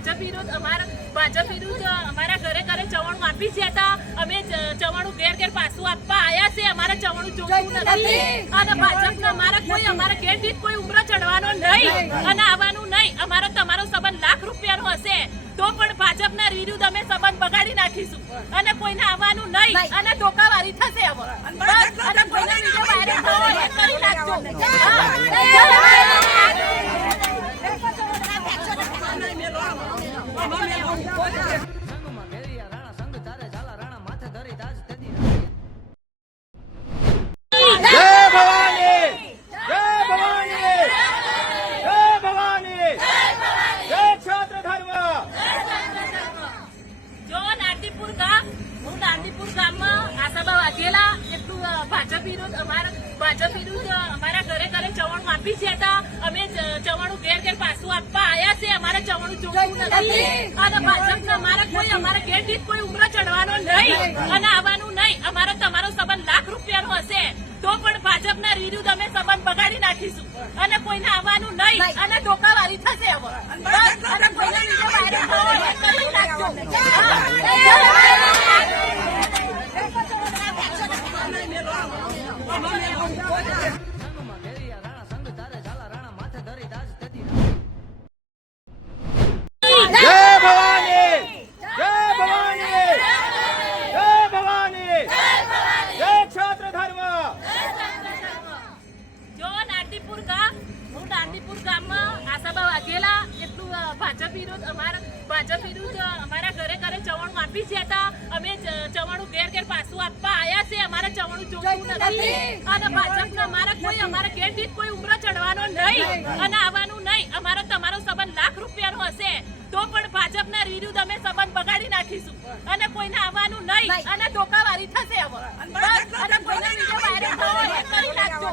ભાજપ વિરુદ્ધ અમારા ઘરે ચવાણું આપી ગયા હતા. અમે ચવાણું ઘેર પાછું આપવા આવ્યા છે. અમારે ચવાણું જોતું નથી અને ભાજપના અમારા ઘેર દીઠ કોઈ ઉમરો ચડવાનો નહીં અને આવવાનું નહીં. અમારો તમારો સંબંધ લાખ રૂપિયાનો હશે તો પણ ભાજપના વિરુદ્ધ અમે સંબંધ બગાડી નાખીશું અને કોઈને આવવાનું નહીં અને ધોકાવારી થશે. હવે અને કોઈને વિડિયો વાયરલ થવો એ કરી નાખજો. ભાજપ વિરુદ્ધ અમારા ઘરે ચવાણું આપી ગયા હતા. અમે ચવાણું ઘેર પાછું આપવા આવ્યા છે. અમારે ચવાણું જોતું નથી અને ભાજપના અમારા ઘેર દીઠ કોઈ ઉમરો ચડવાનો નહીં અને આવવાનું નહીં. અમારો તમારો સંબંધ લાખ રૂપિયાનો હશે તો પણ ભાજપના વિરુદ્ધ અમે સંબંધ બગાડી નાખીશું અને કોઈને આવવાનું નહીં અને ધોકાવારી થશે. હવે અને કોઈને વિડિયો વાયરલ થવો એ કરી નાખજો. ભાજપ વિરુદ્ધ અમારા ઘરે ચવાણું આપી ગયા હતા. અમે ચવાણું ઘેર પાછું આપવા આવ્યા છે. અમારે ચવાણું જોતું નથી અને ભાજપના અમારા ઘેર દીઠ કોઈ ઉમરો ચડવાનો નહીં અને આવવાનું નહીં. અમારો તમારો સંબંધ લાખ રૂપિયાનો હશે તો પણ ભાજપના વિરુદ્ધ અમે સંબંધ બગાડી નાખીશું અને કોઈને આવવાનું નહીં અને ધોકાવારી થશે. હવે અને કોઈને વિડિયો વાયરલ થવો એ કરી નાખજો.